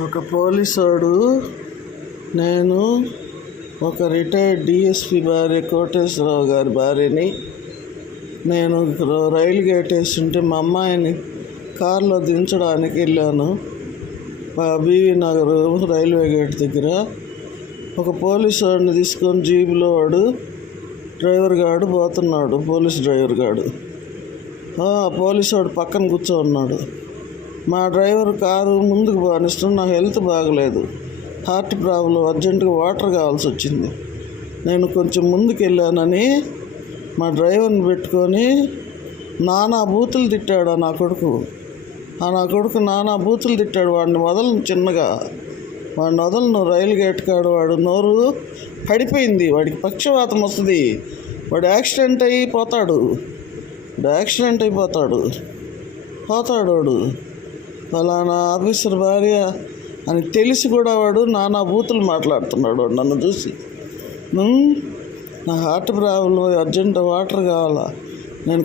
ఒక పోలీసోడు నేను ఒక రిటైర్డ్ డిఎస్పి భార్య కోటేశ్వరరావు గారి భార్యని నేను రైలు గేట్ వేస్తుంటే మా అమ్మాయిని కారులో దించడానికి వెళ్ళాను. బీవీ నగర్ రైల్వే గేట్ దగ్గర ఒక పోలీసు వాడిని తీసుకొని జీబులో డ్రైవర్ గాడు పోతున్నాడు. పోలీస్ డ్రైవర్ గాడు పోలీసు వాడు పక్కన కూర్చోన్నాడు. మా డ్రైవర్ కారు ముందుకు బానిస్తున్నాడు. నా హెల్త్ బాగలేదు, హార్ట్ ప్రాబ్లం, అర్జెంటుగా వాటర్ కావాల్సి వచ్చింది. నేను కొంచెం ముందుకు వెళ్ళానని మా డ్రైవర్ని పెట్టుకొని నానా బూతులు తిట్టాడు నా కొడుకు. నానా బూతులు తిట్టాడు. వాడిని వదలను, చిన్నగా వాడిని వదలను. రైలు గేట్ కాడు వాడు నోరు పడిపోయింది. వాడికి పక్షవాతం వస్తుంది. వాడు యాక్సిడెంట్ అయిపోతాడు. వాడు ఫలానా ఆఫీసర్ భార్య అని తెలిసి కూడా వాడు నానా బూతులు మాట్లాడుతున్నాడు నన్ను చూసి. నా హార్ట్ ప్రాబ్లం, అర్జెంట్ వాటర్ కావాలా. నేను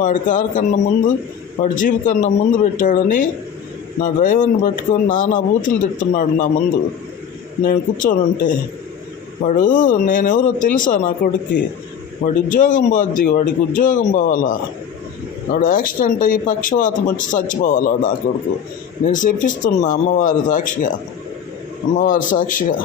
వాడి కారు కన్నా ముందు, వాడి జీప్ కన్నా ముందు పెట్టాడని నా డ్రైవర్ని పట్టుకొని నానా బూతులు తిడుతున్నాడు నా ముందు. నేను కూర్చొని ఉంటే వాడు నేనెవరో తెలుసా నా కొడుక్కి. వాడి ఉద్యోగం పోద్ది, వాడికి ఉద్యోగం పోవాలా. వాడు యాక్సిడెంట్ అయ్యి పక్షవాతం వచ్చి చచ్చిపోవాలి వాడు నా కొడుకు. నేను చెప్పిస్తున్నా అమ్మవారి సాక్షిగా.